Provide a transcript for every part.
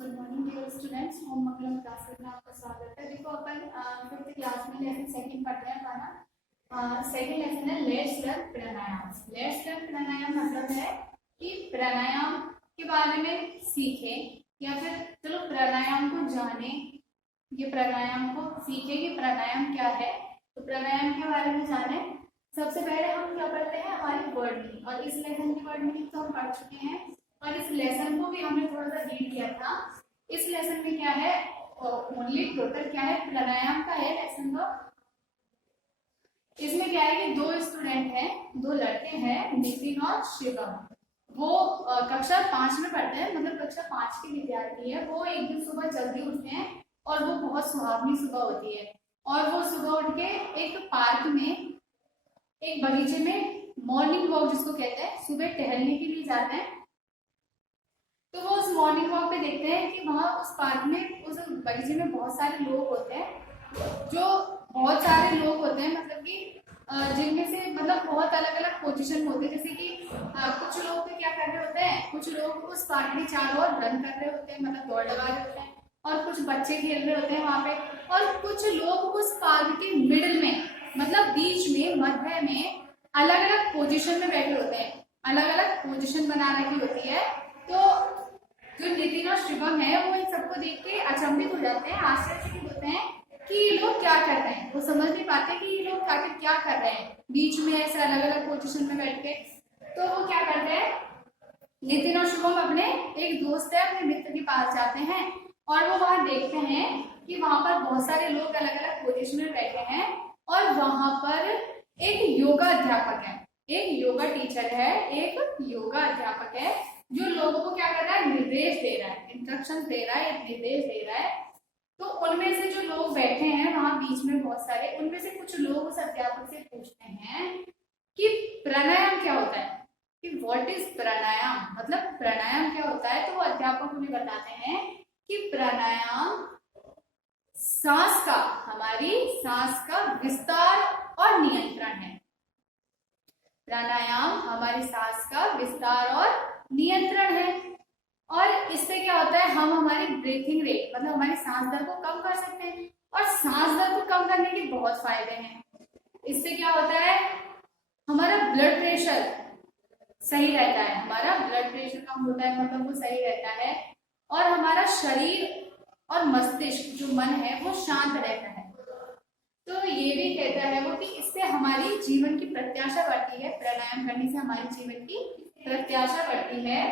Good morning dear students, Home Mangalam Classes में आपका स्वागत है। देखो अपन फिफ्थ क्लास में लेसन सेकंड पढ़ रहे हैं। हमारा सेकंड लेसन है let's learn pranayama. Let's learn pranayama मतलब है कि प्राणायाम के बारे में सीखें या फिर चलो प्राणायाम को जाने, ये प्राणायाम को सीखें कि प्राणायाम क्या है। तो प्राणायाम के बारे में जाने सबसे पहले हम क्या पढ़ते हैं, हमारी वर्ड मीनिंग। और इस लेसन की वर्ड मीनिंग तो हम पढ़ चुके हैं और इस लेसन को भी हमने थोड़ा सा रीड किया था। इस लेसन में क्या है, ओनली टोटल क्या है, प्राणायाम का है लेसन। तो इसमें क्या है कि दो स्टूडेंट हैं, दो लड़के हैं, नितिन और शिवम। वो कक्षा 5 में पढ़ते हैं, मतलब कक्षा 5 के विद्यार्थी है। वो एक दिन सुबह जल्दी उठते हैं और वो बहुत सुहावनी सुबह होती है और वो सुबह उठ के एक पार्क में, एक बगीचे में मॉर्निंग वॉक जिसको कहते हैं, सुबह टहलने के लिए जाते हैं। तो वो उस मॉर्निंग वॉक पे देखते हैं कि वहाँ उस पार्क में, उस बगीचे में बहुत सारे लोग होते हैं, जो बहुत सारे लोग होते हैं, मतलब कि जिनमें से मतलब बहुत अलग अलग पोजीशन होते हैं। जैसे कि कुछ लोग तो क्या कर रहे होते हैं, कुछ लोग उस पार्क में चारों ओर रन कर रहे होते हैं, मतलब दौड़ लगा रहे होते हैं, और कुछ बच्चे खेल रहे होते हैं वहाँ पे, और कुछ लोग उस पार्क के मिडिल में, मतलब बीच में, मध्य में अलग अलग पोजीशन में बैठे होते हैं, अलग अलग पोजीशन बना रखी होती है। तो जो नितिन और शिवम है वो इन सबको देख के अचंभित हो जाते हैं, आश्चर्यचकित होते हैं कि ये लोग क्या कर रहे हैं। वो समझ नहीं पाते कि ये लोग आखिर क्या कर रहे हैं बीच में ऐसे अलग अलग पोजीशन में बैठ के। तो वो क्या करते हैं, नितिन और शिवम अपने एक दोस्त है, अपने मित्र के पास जाते हैं और वो वहां देखते हैं कि वहां पर बहुत सारे लोग अलग अलग पोजीशन में बैठे हैं और वहां पर एक योगा अध्यापक है, एक योगा टीचर है, एक योगा अध्यापक है, जो लोगों को क्या कर रहा है, निर्देश दे रहा है, इंस्ट्रक्शन दे रहा है, निर्देश दे रहा है। तो उनमें से जो लोग बैठे हैं वहां बीच में बहुत सारे, उनमें से कुछ लोग उस अध्यापक से पूछते हैं कि प्राणायाम क्या होता है, कि व्हाट इज प्राणायाम, मतलब प्राणायाम क्या होता है। तो वो अध्यापक उन्हें बताते हैं कि प्राणायाम सांस का, हमारी सांस का विस्तार और नियंत्रण है। प्राणायाम हमारी सांस का विस्तार और नियंत्रण है। और इससे क्या होता है, हम हमारी ब्रीथिंग रेट, मतलब हमारी सांस दर को कम कर सकते हैं। और सांस दर को कम करने के बहुत फायदे हैं। इससे क्या होता है, हमारा ब्लड प्रेशर सही रहता है, हमारा ब्लड प्रेशर कम होता है, मतलब वो सही रहता है। और हमारा शरीर और मस्तिष्क, जो मन है, वो शांत रहता है। तो ये भी कहता है वो कि इससे हमारी जीवन की प्रत्याशा बढ़ती है, प्राणायाम करने से हमारे जीवन की प्रत्याशा बढ़ती है।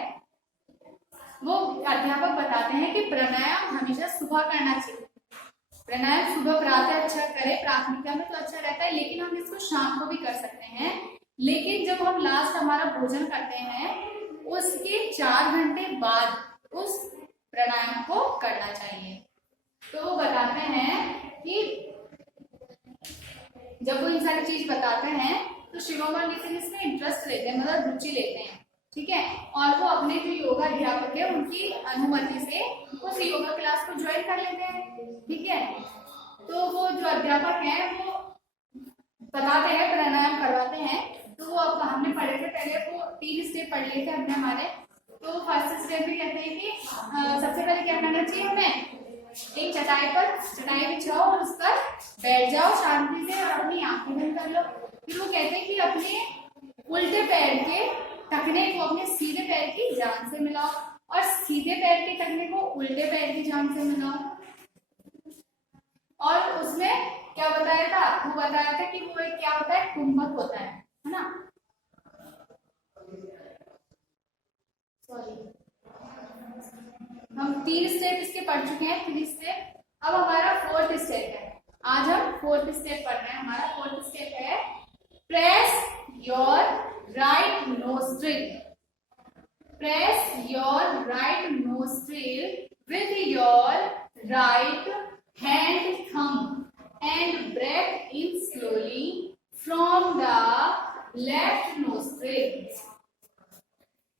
वो अध्यापक बताते हैं कि प्राणायाम हमेशा सुबह करना चाहिए। प्राणायाम सुबह प्रातः अच्छा करे, प्राथमिकता में तो अच्छा रहता है, लेकिन हम इसको शाम को भी कर सकते हैं। लेकिन जब हम लास्ट हमारा भोजन करते हैं उसके 4 घंटे बाद उस प्राणायाम को करना चाहिए। तो वो बताते हैं कि जब वो इन सारी चीज बताते हैं तो शिवम और नितिन इसमें इंटरेस्ट लेते हैं, मतलब रुचि लेते हैं, ठीक है। और वो अपने जो योगा अध्यापक है उनकी अनुमति से उस योगा क्लास को ज्वाइन कर लेते हैं, ठीक है। तो वो जो अध्यापक है वो बताते हैं, प्राणायाम करवाते हैं। तो वो अब हमने पढ़े थे पहले, वो 3 स्टेप पढ़ लिए थे हमने हमारे। तो फर्स्ट स्टेप में कहते हैं कि सबसे पहले क्या करना चाहिए, हमें एक चटाई बिछाओ और उस पर बैठ जाओ शांति से और अपनी आंखें बंद कर लो। फिर वो कहते हैं कि अपने उल्टे पैर के टखने को अपने सीधे पैर की जांघ से मिलाओ और सीधे पैर के टखने को उल्टे पैर की जांघ से मिलाओ। और उसमें क्या बताया था, वो बताया था कि वो एक क्या होता है, कुंभक होता है ना। सॉरी, हम 3 स्टेप इसके पढ़ चुके हैं, 3 स्टेप। अब हमारा 4th स्टेप है, आज हम 4th स्टेप पढ़ रहे हैं। हमारा 4th स्टेप है press your right nostril. Press your right nostril with your right hand thumb and breathe in slowly from the left nostril.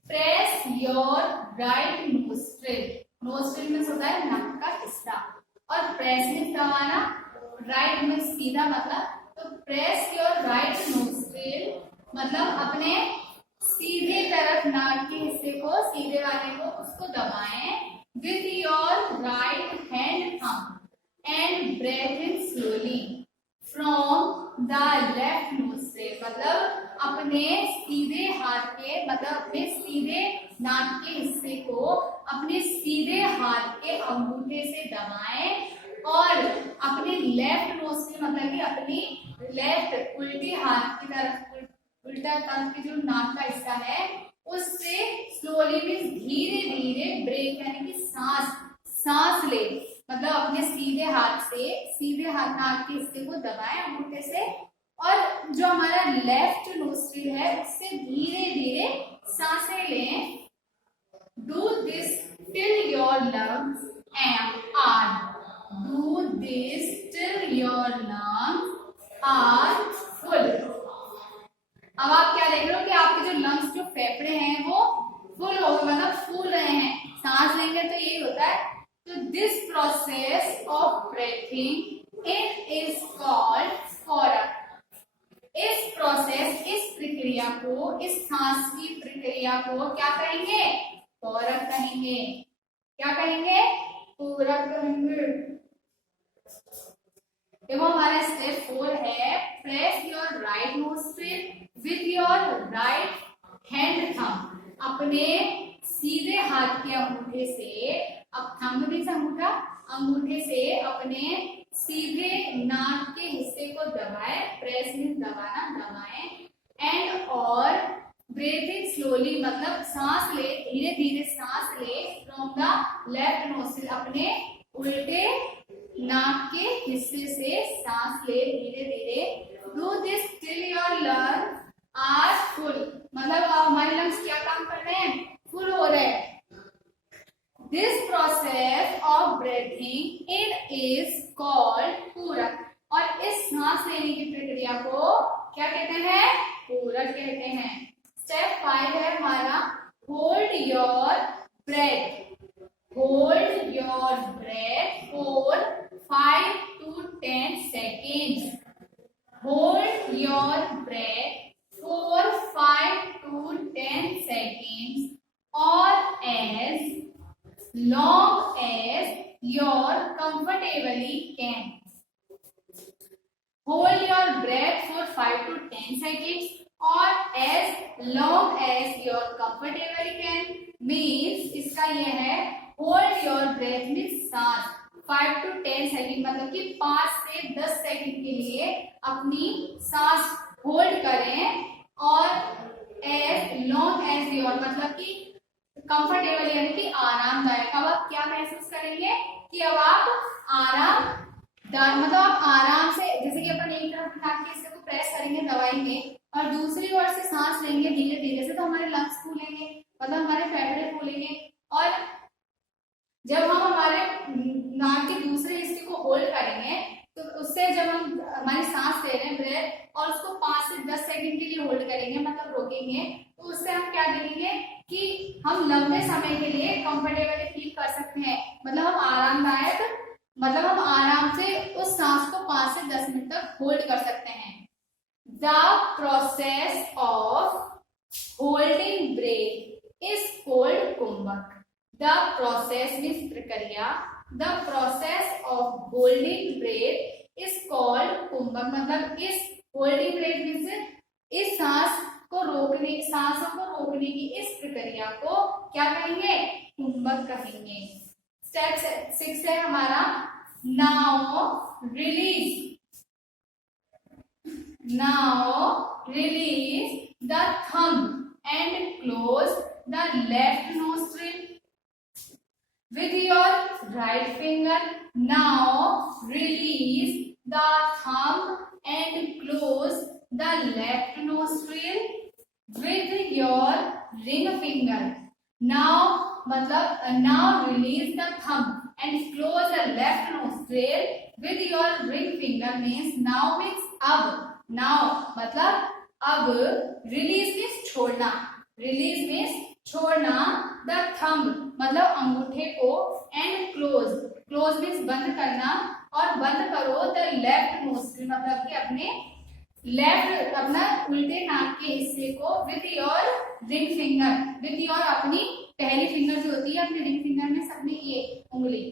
Press your right nostril. Nostril में होता है नाक का हिस्सा, और प्रेस में दबाना, राइट में सीधा, मतलब तो प्रेस योर राइट नोस्ट्रिल मतलब अपने सीधे तरफ नाक के हिस्से को, सीधे वाले को, उसको दबाएं with your right hand thumb and breathe in slowly from the left nostril, मतलब अपने सीधे हाथ के, मतलब अपने सीधे नाक के हिस्से को अपने सीधे हाथ के अंगूठे से दबाएं और अपने लेफ्ट नोस्ट्रिल मतलब कि अपनी लेफ्ट उल्टी हाथ की तरफ, उल्टा तरफ की जो नाक का हिस्सा है उससे स्लोली मीन्स धीरे धीरे ब्रेक यानी कि सांस ले, मतलब अपने सीधे हाथ से सीधे हाथ नाक के हिस्से को दबाएं अंगूठे से और जो हमारा लेफ्ट नोस्ट्रिल है उससे धीरे धीरे सांसें लें। Do this till your lungs are do this till your lungs are full. अब आप क्या देख रहे हो कि आपके जो लंग्स जो फेफड़े हैं वो फुल हो गए, मतलब फूल रहे हैं, सांस लेंगे तो यही होता है। तो this process of breathing in is called puraka. इस प्रोसेस, इस प्रक्रिया को, इस सांस की प्रक्रिया को क्या कहेंगे? कोरक कहेंगे। क्या कहेंगे? कोरक कहेंगे। देखो हमारा स्टेप 4 है, press your right nostril with your right hand thumb. अपने सीधे हाथ के अंगूठे से, अब थंब मीन्स अंगूठा, अंगूठे से अपने सीधे नाक के हिस्से को दबाएं, प्रेस मीन्स दबाना, दबाएं एंड और ब्रीथिंग स्लोली मतलब सांस ले, धीरे धीरे सांस ले फ्रॉम द लेफ्ट नोस्ट्रिल, अपने उल्टे नाक के हिस्से से सांस ले धीरे धीरे। Do this till your lungs are full, मतलब हमारे लंग्स क्या काम कर रहे हैं? फुल हो रहे हैं। This process of breathing in is called पूरक, और इस सांस लेने की प्रक्रिया को क्या कहते हैं? पूरक कहते हैं। स्टेप 5 है हमारा, hold your breath. Hold your breath for 5 to 10 seconds. Hold your breath for 5 to 10 seconds or as long as you comfortably can. Hold your breath for 5 to 10 seconds or as long as you comfortably can means इसका ये है, hold your breath means सांस 5 to 10 second मतलब कि 5 से 10 second के लिए अपनी सांस होल्ड करें और एज लॉन्ग एज योर मतलब कि कंफर्टेबल यानी कि आरामदायक। अब आप क्या महसूस करेंगे कि अब आप मतलब आप आराम से, जैसे कि अपन एक तरफ नाक के हिस्से को प्रेस करेंगे, दबाएंगे और दूसरी ओर से सांस लेंगे धीरे धीरे से, तो हमारे लंग्स फूलेंगे, मतलब हमारे फेफड़े फूलेंगे। और जब हम हमारे नाक के दूसरे हिस्से को होल्ड करेंगे तो उससे जब हम हमारी सांस ले रहे हैं ब्रेथ और उसको 5 से 10 सेकंड के लिए होल्ड करेंगे मतलब रोकेंगे, तो उससे हम क्या करेंगे कि हम लंबे समय के लिए कंफर्टेबली फील कर सकते हैं, मतलब हम आरामदायक, मतलब हम आराम से उस सांस को 5 से 10 मिनट तक होल्ड कर सकते हैं। The process of holding breath is called kumbhaka. The process means प्रक्रिया, the process of holding breath is called kumbhaka, मतलब इस होल्डिंग ब्रेथ मीन्स इस सांस को रोकने, सांसों को रोकने की इस प्रक्रिया को क्या कहेंगे? कुंभक कहेंगे। स्टेप 6 है हमारा, now release. Now release the thumb and close the left nostril with your right finger. Now release the thumb and close the left nostril with your ring finger. Now मतलब now release the thumb and close the left nostril with your ring finger means now means अब, now मतलब अब, release means छोड़ना, release means छोड़ना, the thumb मतलब अंगूठे को and close, close means बंद करना और बंद करो द लेफ्ट नोस्ट्रिल मतलब कि अपने लेफ्ट अपना उल्टे नाक के हिस्से को with your ring finger, with your अपनी पहली फिंगर जो होती है अपनी रिंग फिंगर में अपनी ये उंगली,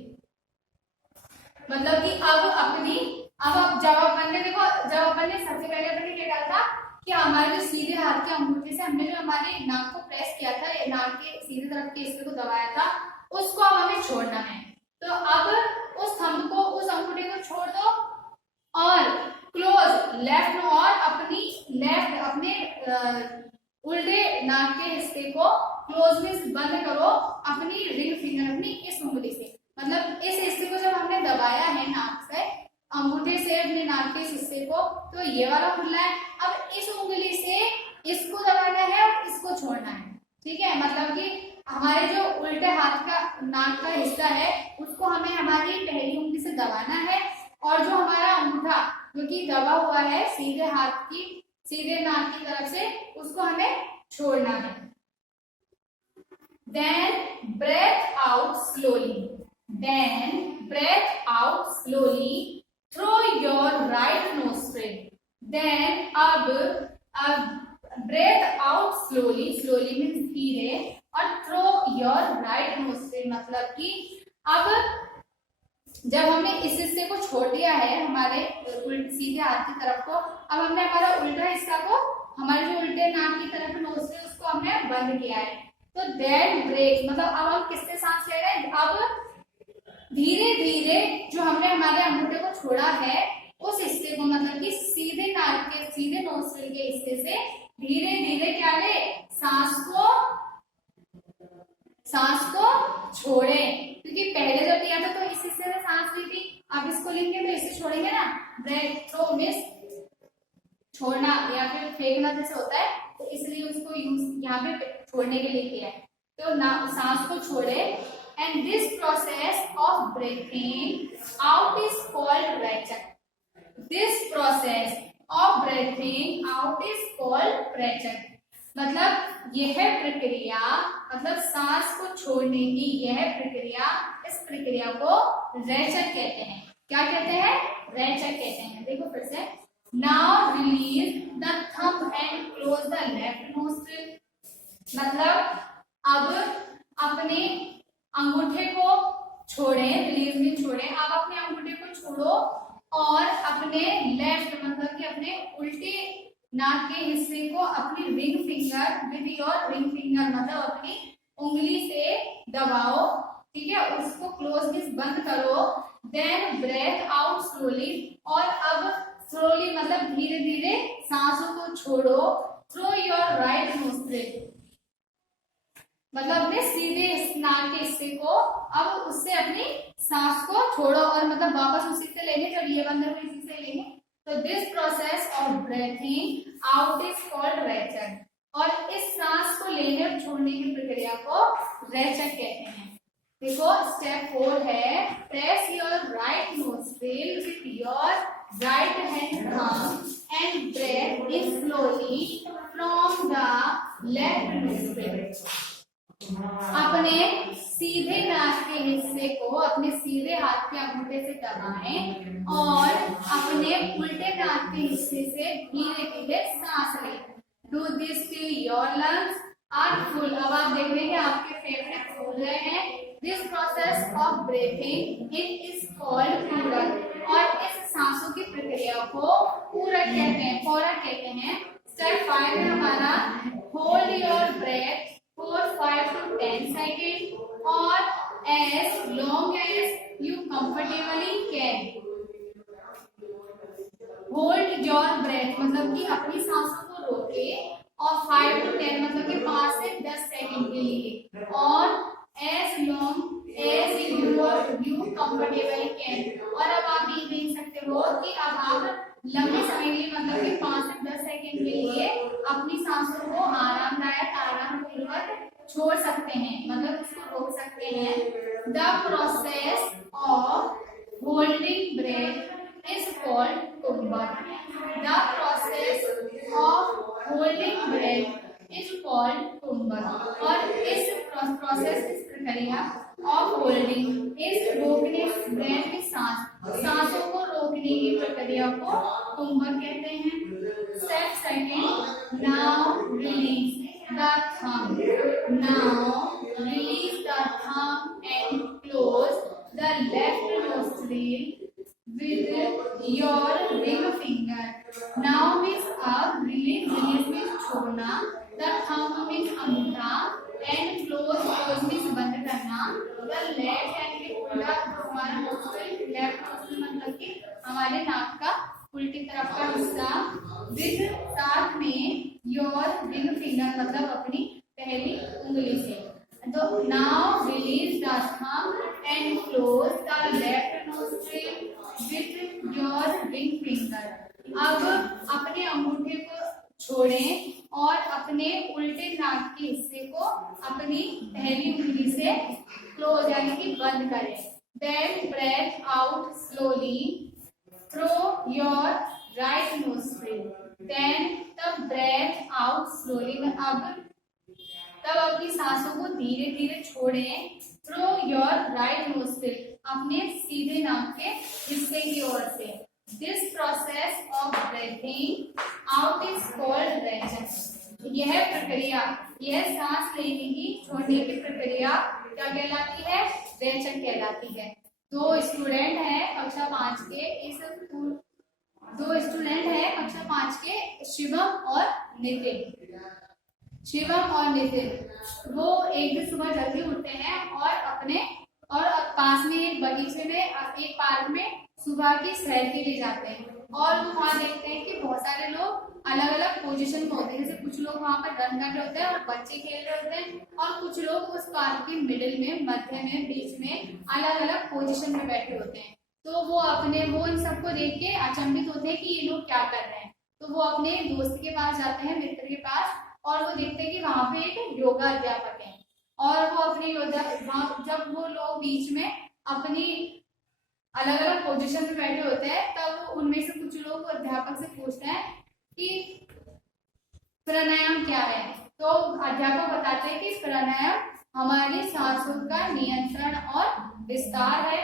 मतलब कि अब जब अपन ने देखो, जब अपन ने सबसे पहले अपन ने क्या कहा था कि हमारे जो सीधे हाथ के अंगूठे से हमने जो हमारे नाक को प्रेस किया था, नाक के सीधे तरफ के हिस्से को दबाया था, उसको अब हमें छोड़ना है। तो अब उस थंब को, उस अंगूठे को छोड़ दो और क्लोज लेफ्ट और अपने उल्टे नाक के हिस्से को क्लोज में बंद करो अपनी रिंग फिंगर, अपनी इस उंगली से। मतलब इस हिस्से को जब हमने दबाया है नाक से, अंगूठे से अपने नाक के हिस्से को, तो ये वाला खुला है। अब इस उंगली से इसको दबाना है और इसको छोड़ना है, ठीक है। मतलब कि हमारे जो उल्टे हाथ का नाक का हिस्सा है उसको हमें हमारी पहली उंगली से दबाना है, और जो हमारा अंगूठा जो कि दबा हुआ है सीधे नाक की तरफ से, उसको हमें छोड़ना है। Then breath out slowly. Through your right nostril. Then अब breath out slowly means धीरे, और through your right nostril मतलब कि अब जब हमने इस हिस्से को छोड़ दिया है हमारे सीधे हाथ की तरफ को, अब हमने हमारा उल्टा हिस्सा को, हमारे जो उल्टे नाक की तरफ नोस्ट्रिल, उसको हमने बंद किया है। तो देन ब्रेक मतलब अब हम किससे सांस ले रहे हैं, अब धीरे धीरे जो हमने हमारे अंगूठे को छोड़ा है उस हिस्से को, मतलब कि सीधे नाक के, सीधे नोस्ट्रिल के हिस्से से धीरे धीरे क्या ले, सांस को छोड़े। क्योंकि पहले जब लिया था तो इस हिस्से से सांस ली थी, अब इसको लेंगे तो इसे छोड़ेंगे ना। ब्रेक थ्रो मींस छोड़ना या फिर फेंकना जैसे होता है, तो इसलिए उसको यूज यहाँ पे छोड़ने के लिए किया है। तो ना सांस को छोड़े। And this process of breathing out is called rechaka. This process of breathing out is called rechaka. मतलब यह प्रक्रिया, मतलब सांस को छोड़ने की यह प्रक्रिया, इस प्रक्रिया को रेचक कहते हैं। क्या कहते हैं, रेचक कहते हैं। देखो फिर से, now release the thumb and close the left nostril. मतलब अब अपने अंगूठे को छोड़े, रिलीज में छोड़े, अब अपने अंगूठे को छोड़ो और अपने लेफ्ट मतलब कि अपने उल्टे नाक के हिस्से को अपनी ring finger, with your ring finger मतलब अपनी उंगली से दबाओ, ठीक है, उसको क्लोज में बंद करो। देन ब्रेथ आउट स्लोली, और अब स्लोली मतलब धीरे धीरे सांसों को छोड़ो थ्रू योर राइट नोस्ट्रिल, मतलब अपने सीधे नाक के हिस्से को, अब उससे अपनी सांस को छोड़ो और मतलब वापस उसी से लेंगे, जब ये बंद है इसी से लेंगे। तो this process of breathing out is called rechaka, और इस सांस को लेने और छोड़ने की प्रक्रिया को रेचक कहते हैं। देखो स्टेप 4 है, press your right nostril with your right hand thumb and breathe in slowly from the left nostril. अपने सीधे नाक के हिस्से को अपने सीधे हाथ के अंगूठे से दबाएं और अपने उल्टे नाक के हिस्से से धीरे धीरे सांस लें। Do this till your lungs are full. अब आप देख रहे हैं आपके फेफड़े फूल रहे हैं। This process of breathing it is called पूरक, और इस सांसों की प्रक्रिया को पूरक कहते हैं, पूरक कहते हैं। स्टेप 5 में हमारा hold your breath for 5 to 10 seconds or as long as you comfortably can. Hold your breath मतलब कि अपनी सांसों को रोके, और 5 to 10 मतलब कि 5 से 10 सेकंड के लिए, और as long as you comfortably can। और अब आप ये देख सकते हो कि अब आप लंबे समय के लिए मतलब कि 5 से 10 सेकंड के लिए अपनी सांसों को आरामदायक, आरामपूर्वक छोड़ सकते हैं, मतलब उसको रोक सकते हैं। The process of holding breath is called kumbhaka. The process of holding breath is called kumbhaka, और इस प्रोसेस, इस प्रक्रिया ऑफ होल्डिंग, इस रोकने, ब्रेथ की सांसों को रोकने की प्रक्रिया को कुंभक कहते हैं। Step 2, now release the thumb. Now release the thumb and close the left nostril अब रिलीज, रिलीज में छोड़ना, द थंब मीन्स अंगूठा, एंड क्लोज, क्लोज मीन्स बंद करना, द लेफ्ट हैंड में उल्टा, तो हमारा नोस्ट्रिल, लेफ्ट नोस्ट्रिल मतलब कि हमारे नाक का उल्टी तरफ का हिस्सा, विद साथ में योर रिंग फिंगर मतलब अपनी पहली उंगली से। तो now release the thumb and close the left nostril with your ring finger. अब अपने अंगूठे को छोड़ें और अपने उल्टे नाक के हिस्से को अपनी पहली उंगली से क्लोज यानी कि बंद करें। Then breathe out slowly through your right nostril, then तब ब्रेथ आउट स्लोली, तब अपनी सांसों को धीरे धीरे छोड़ें थ्रू योर राइट नोस्ट्रिल, अपने सीधे नाक के हिस्से की ओर से। This process of breathing out is called rechana. यह प्रक्रिया, यह सांस लेने की छोड़ने की प्रक्रिया क्या कहलाती है? रेचन कहलाती है। दो स्टूडेंट हैं कक्षा 5 के शिवम और नितिन। शिवम और नितिन वो एक दिन सुबह जल्दी उठते हैं और पास में एक बगीचे में, एक पार्क में सुबह की सैर के लिए जाते हैं और वो वहाँ देखते हैं कि बहुत सारे लोग अलग अलग पोजीशन में होते हैं। जैसे कुछ लोग वहाँ पर रन कर रहे होते हैं और बच्चे खेल रहे होते हैं, और कुछ लोग उस पार्क के मिडिल में, मध्य में, बीच में अलग अलग पोजीशन में बैठे होते हैं। तो वो इन सबको देख के अचंभित होते हैं कि ये लोग क्या कर रहे हैं। तो वो अपने दोस्त के पास जाते हैं, मित्र के पास, और वो देखते हैं कि वहाँ पे एक योगा अध्यापक है और वो अपने जब वो लोग बीच में अपनी अलग अलग पोजीशन में बैठे होते हैं, तब उनमें से कुछ लोग अध्यापक से पूछते हैं कि प्राणायाम क्या है। तो अध्यापक बताते हैं कि प्राणायाम हमारी सांसों का नियंत्रण और विस्तार है,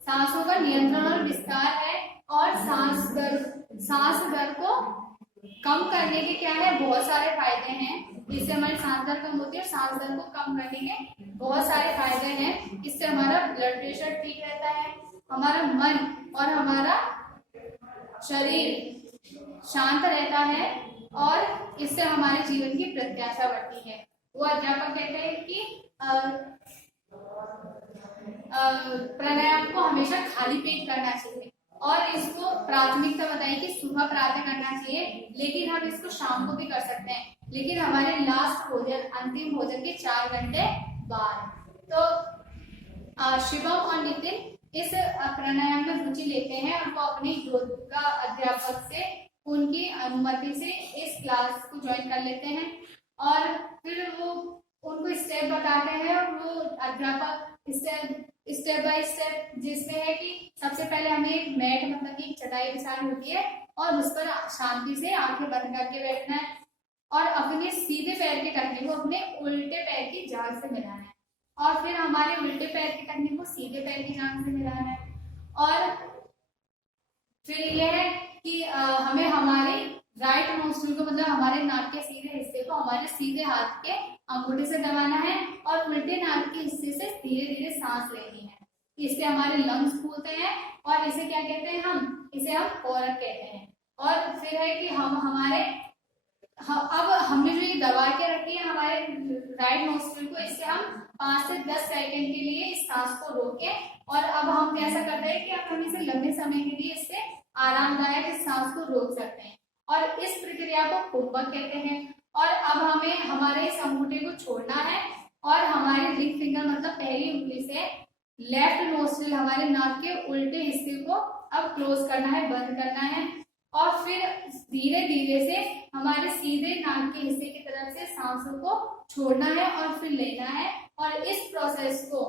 सांसों का नियंत्रण और विस्तार है, और सांस दर को कम करने के क्या है, बहुत सारे फायदे हैं। इससे हमारी सांस दर कम होती है, सांस दर को कम करने के बहुत सारे फायदे हैं। इससे हमारा ब्लड प्रेशर ठीक रहता है, हमारा मन और हमारा शरीर शांत रहता है, और इससे हमारे जीवन की प्रत्याशा बढ़ती है। वो अध्यापक कहते हैं कि प्राणायाम को हमेशा खाली पेट करना चाहिए, और इसको प्राथमिकता बताई कि सुबह प्रातः करना चाहिए, लेकिन हम इसको शाम को भी कर सकते हैं, लेकिन हमारे लास्ट भोजन, अंतिम भोजन के 4 घंटे बाद। तो शिवम और नितिन इस प्राणायाम में रुचि लेते हैं और वो अपने योगा अध्यापक से, उनकी अनुमति से इस क्लास को ज्वाइन कर लेते हैं, और फिर वो उनको स्टेप बताते हैं। और वो अध्यापक स्टेप बाय स्टेप, जिसमें है कि सबसे पहले हमें एक मैट मतलब कि चटाई बिछानी होती है और उस पर शांति से आंखें बंद करके बैठना है, और अपने सीधे पैर के टखने को अपने उल्टे पैर की जांघ से मिलाना है, और फिर हमारे उल्टे पैर के टखने को सीधे पैर की जांघ से मिलाना है, और फिर यह है कि हमें हमारे राइट नोस्ट्रिल को मतलब हमारे नाक के सीधे हिस्से को हमारे सीधे हाथ के अंगूठे से दबाना है, और उल्टे नाक के हिस्से से धीरे धीरे सांस लेनी है। इससे हमारे लंग्स फूलते हैं, और इसे क्या कहते हैं, इसे हम कोरक कहते हैं। और फिर है कि अब हमने जो ये दबा के रखी है हमारे राइट नोस्ट्रिल को, इससे हम 5 से 10 सेकंड के लिए इस सांस को रोके, और अब हम कैसा करते हैं कि अब हम इसे लंबे समय के लिए इससे आरामदायक इस सांस को रोक सकते हैं, और इस प्रक्रिया को कुंभक कहते हैं। और अब हमें हमारे इस अंगूठे को छोड़ना है, और हमारे रिंग फिंगर मतलब पहली उंगली से लेफ्ट नोस्ट्रिल, हमारे नाक के उल्टे हिस्से को अब क्लोज करना है, बंद करना है, और फिर धीरे धीरे से हमारे सीधे नाक के हिस्से की तरफ से सांसों को छोड़ना है और फिर लेना है। और इस प्रोसेस को